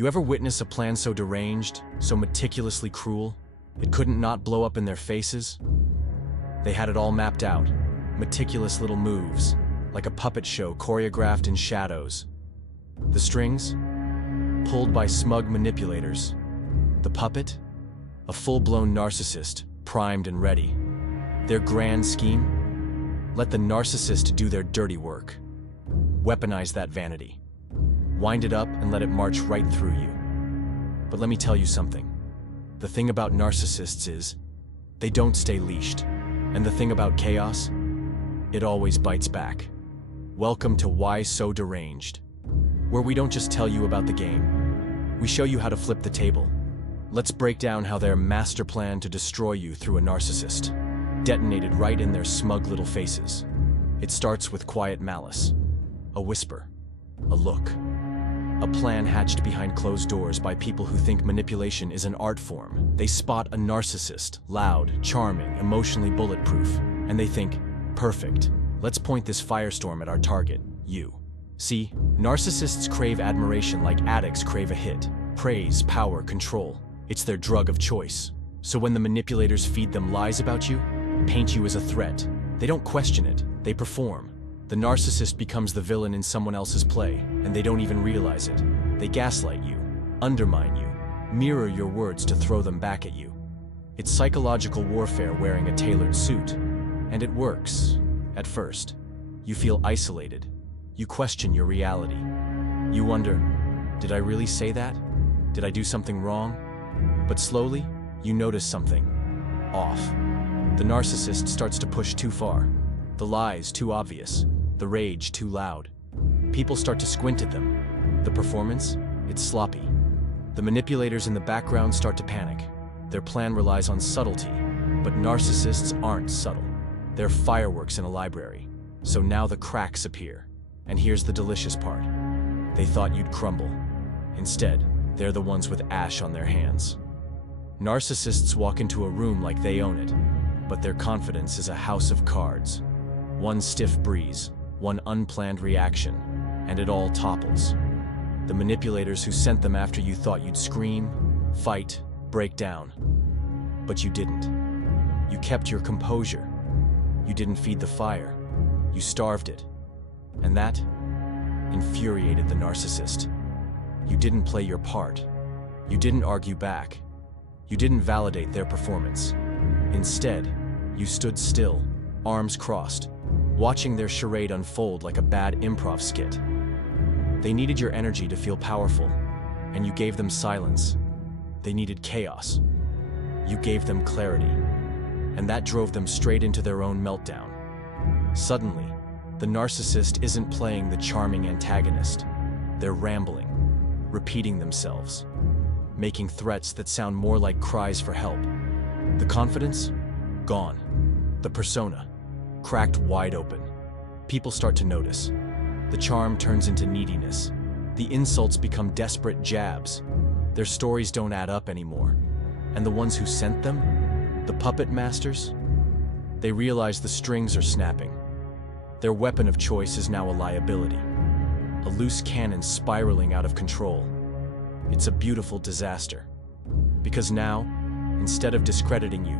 You ever witness a plan so deranged, so meticulously cruel, it couldn't not blow up in their faces? They had it all mapped out, meticulous little moves, like a puppet show choreographed in shadows. The strings? Pulled by smug manipulators. The puppet? A full-blown narcissist, primed and ready. Their grand scheme? Let the narcissist do their dirty work. Weaponize that vanity. Wind it up and let it march right through you. But let me tell you something. The thing about narcissists is, they don't stay leashed. And the thing about chaos? It always bites back. Welcome to Why So Deranged, where we don't just tell you about the game. We show you how to flip the table. Let's break down how their master plan to destroy you through a narcissist detonated right in their smug little faces. It starts with quiet malice, a whisper, a look. A plan hatched behind closed doors by people who think manipulation is an art form. They spot a narcissist, loud, charming, emotionally bulletproof, and they think, perfect, let's point this firestorm at our target, you. See, narcissists crave admiration like addicts crave a hit. Praise, power, control. It's their drug of choice. So when the manipulators feed them lies about you, paint you as a threat, they don't question it, they perform. The narcissist becomes the villain in someone else's play, and they don't even realize it. They gaslight you, undermine you, mirror your words to throw them back at you. It's psychological warfare wearing a tailored suit. And it works, at first. You feel isolated. You question your reality. You wonder, did I really say that? Did I do something wrong? But slowly, you notice something off. The narcissist starts to push too far. The lies too obvious. The rage too loud. People start to squint at them. The performance? It's sloppy. The manipulators in the background start to panic. Their plan relies on subtlety, but narcissists aren't subtle. They're fireworks in a library. So now the cracks appear. And here's the delicious part. They thought you'd crumble. Instead, they're the ones with ash on their hands. Narcissists walk into a room like they own it, but their confidence is a house of cards. One stiff breeze, one unplanned reaction, and it all topples. The manipulators who sent them after you thought you'd scream, fight, break down. But you didn't. You kept your composure. You didn't feed the fire. You starved it. And that infuriated the narcissist. You didn't play your part. You didn't argue back. You didn't validate their performance. Instead, you stood still, arms crossed, watching their charade unfold like a bad improv skit. They needed your energy to feel powerful, and you gave them silence. They needed chaos. You gave them clarity, and that drove them straight into their own meltdown. Suddenly, the narcissist isn't playing the charming antagonist. They're rambling, repeating themselves, making threats that sound more like cries for help. The confidence? Gone. The persona? Cracked wide open. People start to notice. The charm turns into neediness. The insults become desperate jabs. Their stories don't add up anymore. And the ones who sent them? The puppet masters? They realize the strings are snapping. Their weapon of choice is now a liability. A loose cannon spiraling out of control. It's a beautiful disaster. Because now, instead of discrediting you,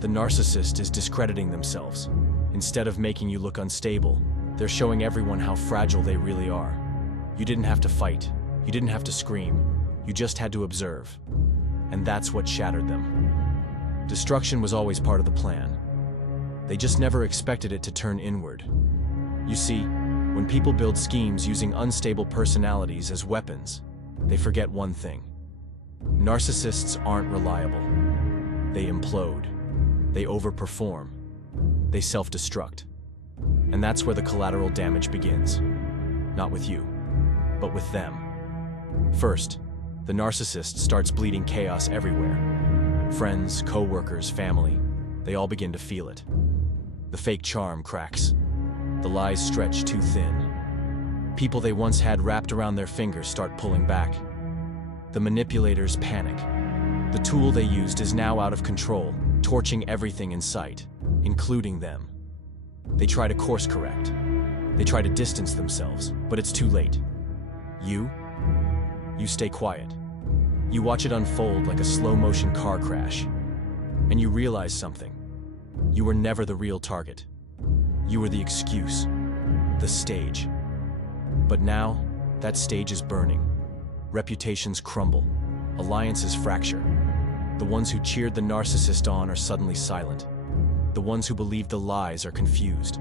the narcissist is discrediting themselves. Instead of making you look unstable, they're showing everyone how fragile they really are. You didn't have to fight. You didn't have to scream. You just had to observe. And that's what shattered them. Destruction was always part of the plan. They just never expected it to turn inward. You see, when people build schemes using unstable personalities as weapons, they forget one thing. Narcissists aren't reliable. They implode. They overperform. They self-destruct. And that's where the collateral damage begins. Not with you, but with them. First, the narcissist starts bleeding chaos everywhere. Friends, co-workers, family, they all begin to feel it. The fake charm cracks. The lies stretch too thin. People they once had wrapped around their fingers start pulling back. The manipulators panic. The tool they used is now out of control, torching everything in sight, including them. They try to course correct. They try to distance themselves, but it's too late. You You stay quiet. You watch it unfold like a slow-motion car crash. And you realize something. You were never the real target. You were the excuse, the stage. But now, that stage is burning. Reputations crumble. Alliances fracture. The ones who cheered the narcissist on are suddenly silent. The ones who believed the lies are confused.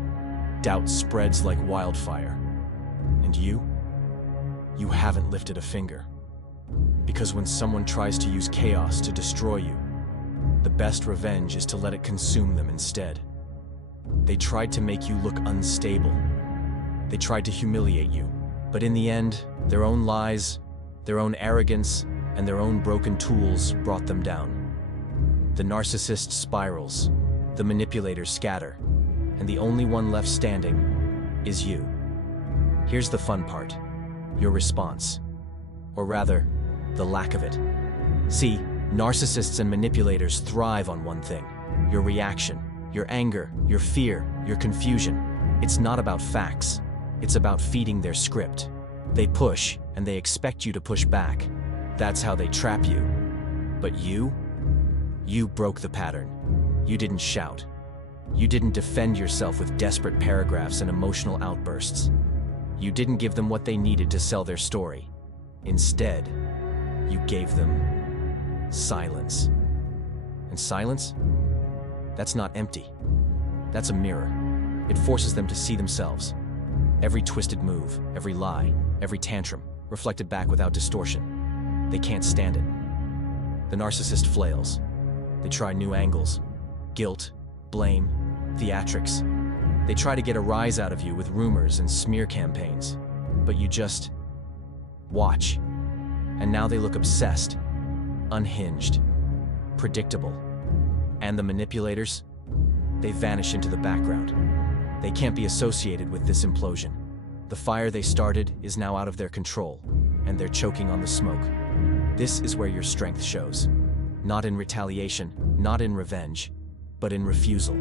Doubt spreads like wildfire. And you haven't lifted a finger. Because when someone tries to use chaos to destroy you, the best revenge is to let it consume them instead. They tried to make you look unstable. They tried to humiliate you. But in the end, their own lies, their own arrogance, and their own broken tools brought them down. The narcissist spirals, the manipulators scatter, and the only one left standing is you. Here's the fun part: your response. Or rather, the lack of it. See, narcissists and manipulators thrive on one thing: your reaction, your anger, your fear, your confusion. It's not about facts. It's about feeding their script. They push, and they expect you to push back. That's how they trap you. But you broke the pattern. You didn't shout. You didn't defend yourself with desperate paragraphs and emotional outbursts. You didn't give them what they needed to sell their story. Instead, you gave them silence. And silence? That's not empty. That's a mirror. It forces them to see themselves. Every twisted move, every lie, every tantrum, reflected back without distortion. They can't stand it. The narcissist flails. They try new angles. Guilt, blame, theatrics. They try to get a rise out of you with rumors and smear campaigns. But you just watch. And now they look obsessed, unhinged, predictable. And the manipulators? They vanish into the background. They can't be associated with this implosion. The fire they started is now out of their control, and they're choking on the smoke. This is where your strength shows. Not in retaliation, not in revenge, but in refusal.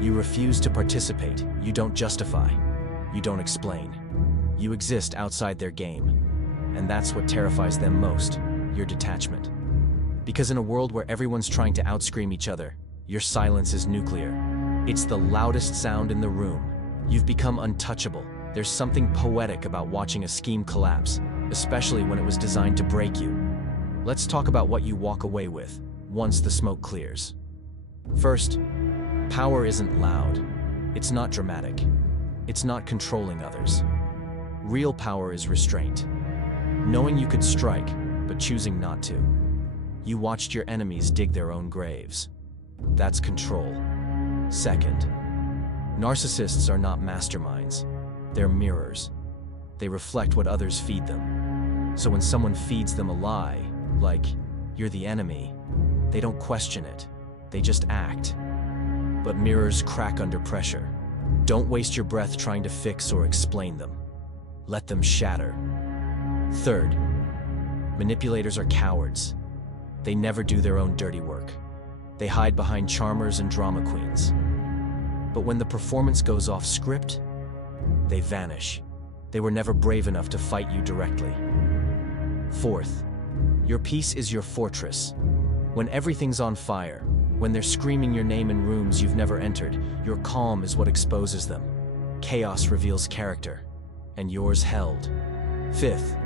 You refuse to participate. You don't justify. You don't explain. You exist outside their game. And that's what terrifies them most, your detachment. Because in a world where everyone's trying to outscream each other, your silence is nuclear. It's the loudest sound in the room. You've become untouchable. There's something poetic about watching a scheme collapse, especially when it was designed to break you. Let's talk about what you walk away with once the smoke clears. First, power isn't loud. It's not dramatic. It's not controlling others. Real power is restraint. Knowing you could strike, but choosing not to. You watched your enemies dig their own graves. That's control. Second, narcissists are not masterminds. They're mirrors. They reflect what others feed them. So when someone feeds them a lie, like, you're the enemy, they don't question it. They just act. But mirrors crack under pressure. Don't waste your breath trying to fix or explain them. Let them shatter. Third, manipulators are cowards. They never do their own dirty work. They hide behind charmers and drama queens. But when the performance goes off script, they vanish. They were never brave enough to fight you directly. Fourth, your peace is your fortress. When everything's on fire, when they're screaming your name in rooms you've never entered, your calm is what exposes them. Chaos reveals character, and yours held. Fifth,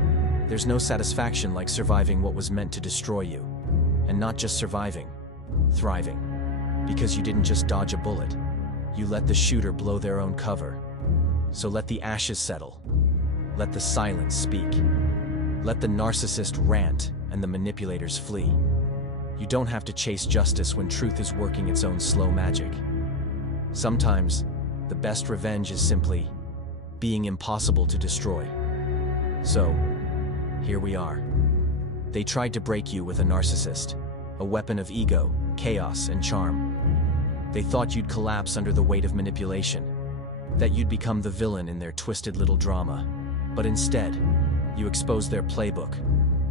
there's no satisfaction like surviving what was meant to destroy you. And not just surviving, thriving. Because you didn't just dodge a bullet. You let the shooter blow their own cover. So let the ashes settle. Let the silence speak. Let the narcissist rant and the manipulators flee. You don't have to chase justice when truth is working its own slow magic. Sometimes, the best revenge is simply being impossible to destroy. So, here we are. They tried to break you with a narcissist, a weapon of ego, chaos, and charm. They thought you'd collapse under the weight of manipulation, that you'd become the villain in their twisted little drama. But instead, you exposed their playbook.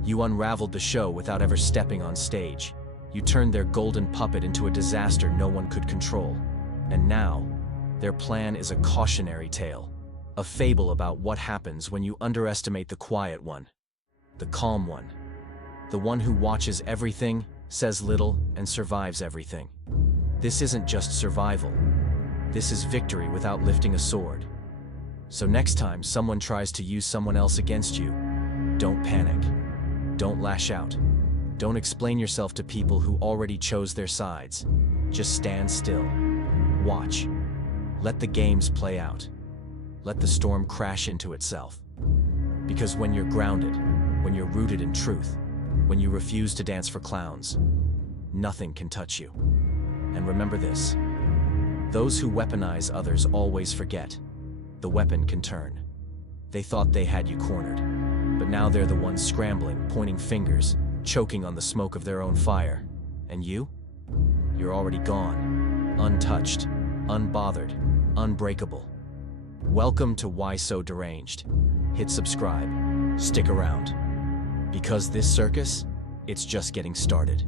You unraveled the show without ever stepping on stage. You turned their golden puppet into a disaster no one could control. And now, their plan is a cautionary tale, a fable about what happens when you underestimate the quiet one. the calm one. The one who watches everything, says little, and survives everything. This isn't just survival. This is victory without lifting a sword. So next time someone tries to use someone else against you, don't panic. Don't lash out. Don't explain yourself to people who already chose their sides. Just stand still. Watch. Let the games play out. Let the storm crash into itself. Because when you're grounded, when you're rooted in truth, when you refuse to dance for clowns, nothing can touch you. And remember this: those who weaponize others always forget. The weapon can turn. They thought they had you cornered, but now they're the ones scrambling, pointing fingers, choking on the smoke of their own fire. And you? You're already gone, untouched, unbothered, unbreakable. Welcome to Why So Deranged. Hit subscribe. Stick around. Because this circus, it's just getting started.